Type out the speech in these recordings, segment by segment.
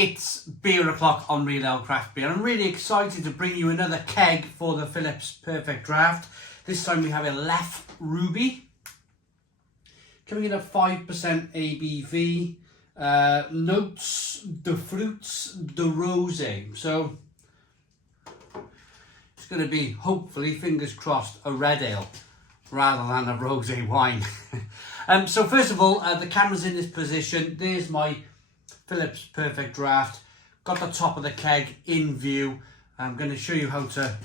It's beer o'clock on Real Ale Craft Beer. I'm really excited to bring you another keg for the Phillips Perfect Draft. This time we have a Leffe Ruby, coming in at 5% ABV. Notes, the fruits, the rosé. So it's going to be, hopefully, fingers crossed, a red ale rather than a rosé wine. So first of all, the camera's in this position. There's my Phillips Perfect Draft. Got the top of the keg in view. I'm going to show you how to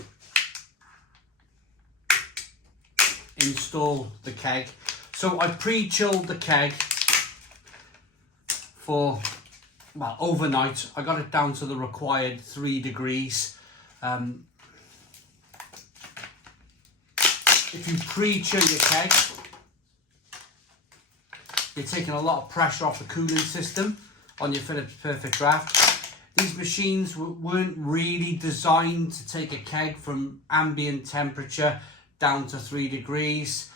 install the keg. So I pre-chilled the keg for, well, overnight. I got it down to the required 3 degrees. If you pre-chill your keg, you're taking a lot of pressure off the cooling system on your Phillips Perfect Draft. These machines weren't really designed to take a keg from ambient temperature down to 3 degrees.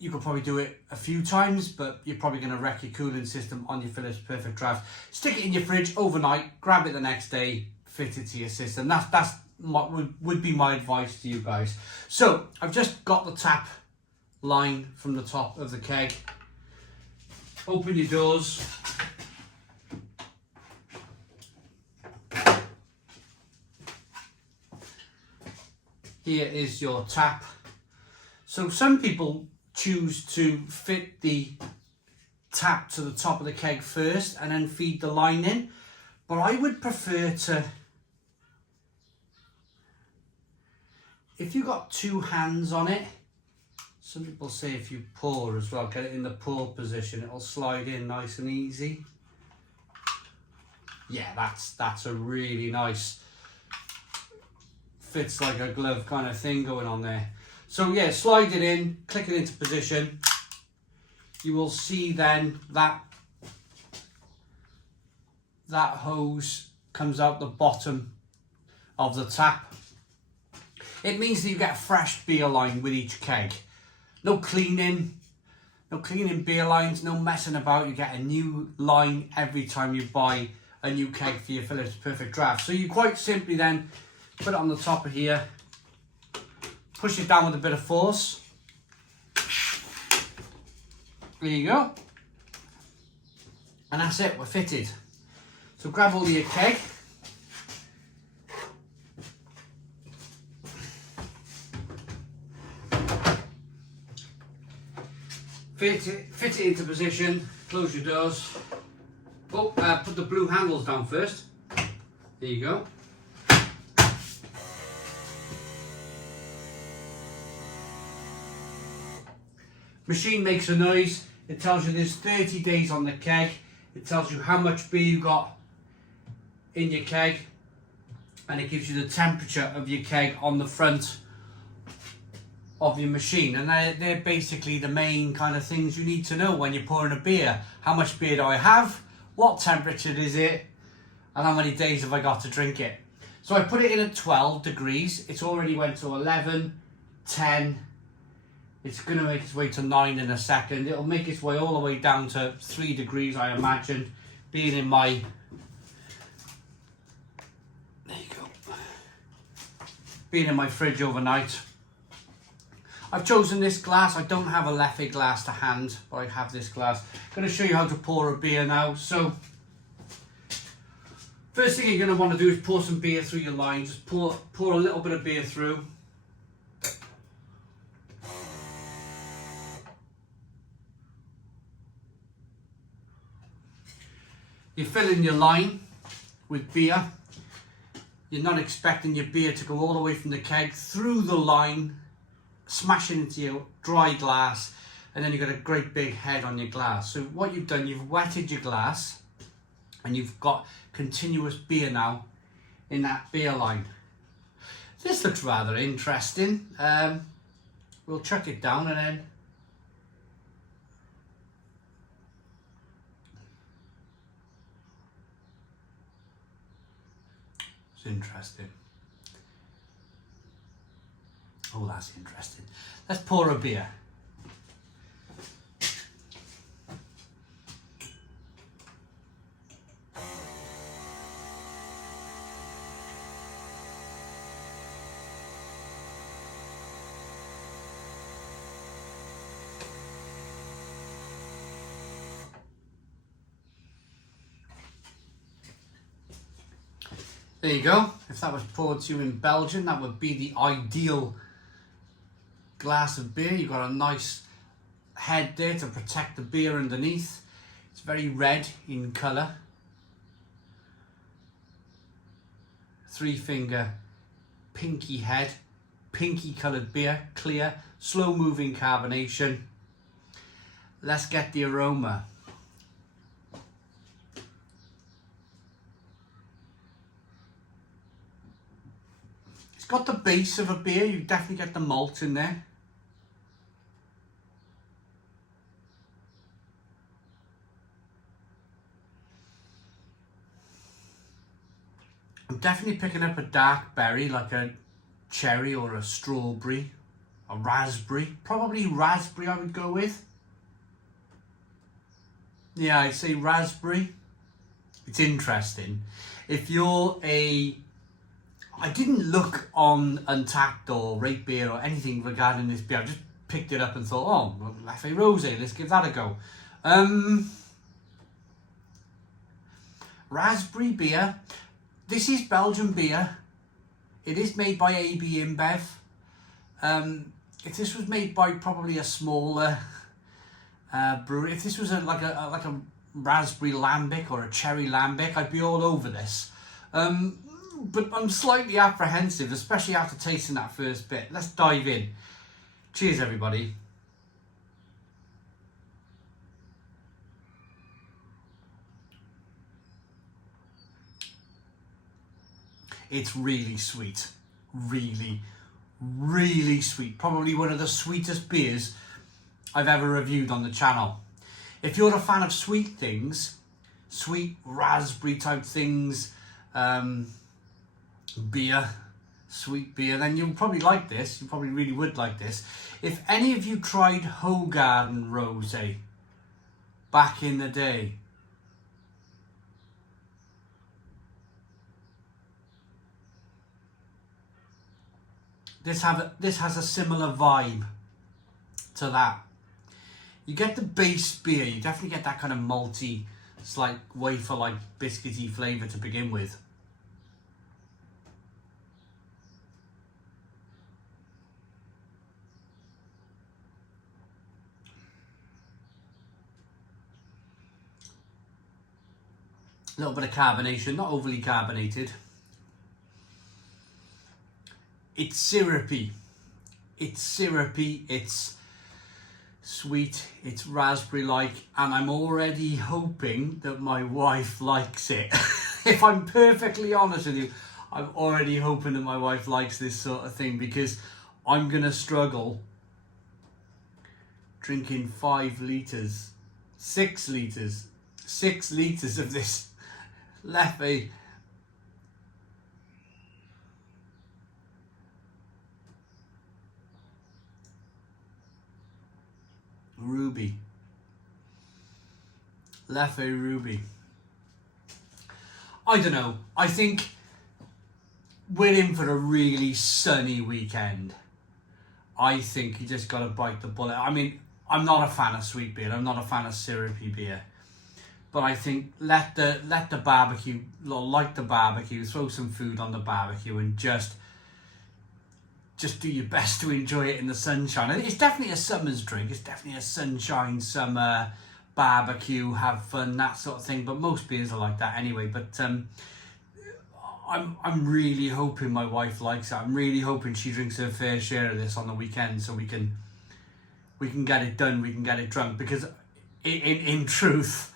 You could probably do it a few times, but you're probably going to wreck your cooling system on your Phillips Perfect Draft. Stick it in your fridge overnight, grab it the next day, fit it to your system. That's what would be my advice to you guys. So I've just got the tap line from the top of the keg. Open your doors. Here is your tap. So some people choose to fit the tap to the top of the keg first and then feed the line in, but I would prefer to, if you got 2 hands on it, some people say if you pour as well, get it in the pour position, it'll slide in nice and easy. Yeah, that's a really nice, fits like a glove kind of thing going on there. So yeah, slide it in, click it into position. You will see then that hose comes out the bottom of the tap. It means that you get a fresh beer line with each keg. No cleaning beer lines, no messing about. You get a new line every time you buy a new keg for your Phillips Perfect Draft. So you quite simply then put it on the top of here, push it down with a bit of force. There you go. And that's it, we're fitted. So grab hold of your keg. Fit it into position, close your doors. Oh, put the blue handles down first. There you go. Machine makes a noise. It tells you there's 30 days on the keg. It tells you how much beer you got in your keg, and it gives you the temperature of your keg on the front of your machine. And they're basically the main kind of things you need to know when you're pouring a beer. How much beer do I have? What temperature is it? And how many days have I got to drink it? So I put it in at 12 degrees. It's already went to 11, 10. It's going to make its way to 9 in a second. It'll make its way all the way down to 3 degrees, I imagine, being in my... There you go. Being in my fridge overnight. I've chosen this glass. I don't have a Leffe glass to hand, but I have this glass. I'm going to show you how to pour a beer now. So, first thing you're going to want to do is pour some beer through your line. Just pour a little bit of beer through. You're filling your line with beer. You're not expecting your beer to go all the way from the keg through the line, smashing into your dry glass, and then you've got a great big head on your glass. So what you've done, you've wetted your glass and you've got continuous beer now in that beer line. This looks rather interesting. We'll chuck it down and then it's interesting. Oh, that's interesting. Let's pour a beer. There you go. If that was poured to you in Belgium, that would be the ideal glass of beer. You've got a nice head there to protect the beer underneath. It's very red in colour. 3-finger pinky head, pinky coloured beer, clear, slow moving carbonation. Let's get the aroma. It's got the base of a beer, you definitely get the malt in there. I'm definitely picking up a dark berry, like a cherry or a strawberry, a raspberry. Probably raspberry I would go with. Yeah, I'd say raspberry. It's interesting. If you're I didn't look on Untapped or Rate Beer or anything regarding this beer. I just picked it up and thought, oh, well, Leffe Rosé, let's give that a go. Raspberry beer. This is Belgian beer. It is made by AB InBev. If this was made by probably a smaller brewery, if this was like a raspberry lambic or a cherry lambic, I'd be all over this. But I'm slightly apprehensive, especially after tasting that first bit. Let's dive in. Cheers, everybody. It's really sweet. Really, really sweet. Probably one of the sweetest beers I've ever reviewed on the channel. If you're a fan of sweet things, sweet raspberry type things, beer, sweet beer, then you'll probably like this. You probably really would like this. If any of you tried Hoegaarden Rosé back in the day, this has a similar vibe to that. You get the base beer, you definitely get that kind of malty, slight wafer-like biscuity flavour to begin with. A little bit of carbonation, not overly carbonated. It's syrupy. It's syrupy, it's sweet, it's raspberry-like, and I'm already hoping that my wife likes it. If I'm perfectly honest with you, I'm already hoping that my wife likes this sort of thing, because I'm gonna struggle drinking 5 litres, 6 litres, 6 litres of this Leffe. Ruby. Leffe Ruby. I don't know. I think we're in for a really sunny weekend. I think you just got to bite the bullet. I mean, I'm not a fan of sweet beer. I'm not a fan of syrupy beer. But I think let the barbecue, like the barbecue, throw some food on the barbecue and just do your best to enjoy it in the sunshine. It's definitely a summer's drink. It's definitely a sunshine, summer, barbecue, have fun, that sort of thing. But most beers are like that anyway. But I'm really hoping my wife likes it. I'm really hoping she drinks her fair share of this on the weekend, so we can get it done. We can get it drunk. Because in truth,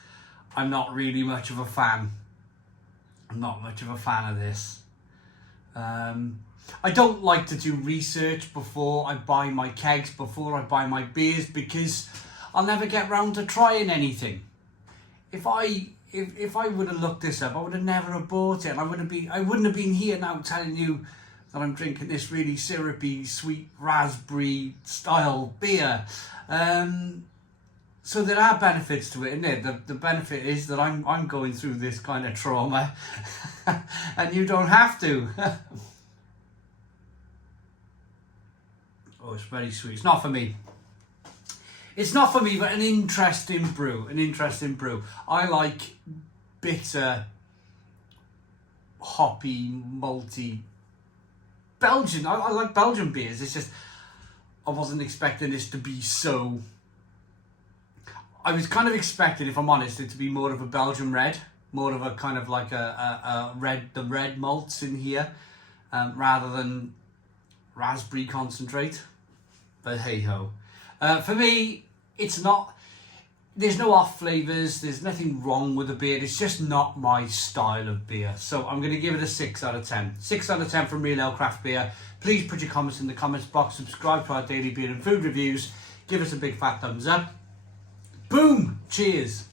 I'm not really much of a fan. I'm not much of a fan of this. I don't like to do research before I buy my kegs, before I buy my beers, because I'll never get round to trying anything. If I would have looked this up, I would have never have bought it, and I wouldn't have been here now telling you that I'm drinking this really syrupy, sweet raspberry style beer. So there are benefits to it, isn't there? The benefit is that I'm going through this kind of trauma, and you don't have to. Oh, it's very sweet. It's not for me. It's not for me, but an interesting brew. An interesting brew. I like bitter, hoppy, malty Belgian. I like Belgian beers. It's just I wasn't expecting this to be so. I was kind of expecting, if I'm honest, it to be more of a Belgian red, more of a kind of like a red malts in here, rather than raspberry concentrate. But hey ho, for me, it's not. There's no off flavours, there's nothing wrong with the beer, it's just not my style of beer. So I'm going to give it a 6 out of 10. 6 out of 10 from Real Ale Craft Beer. Please put your comments in the comments box, subscribe to our daily beer and food reviews, give us a big fat thumbs up. Boom! Cheers!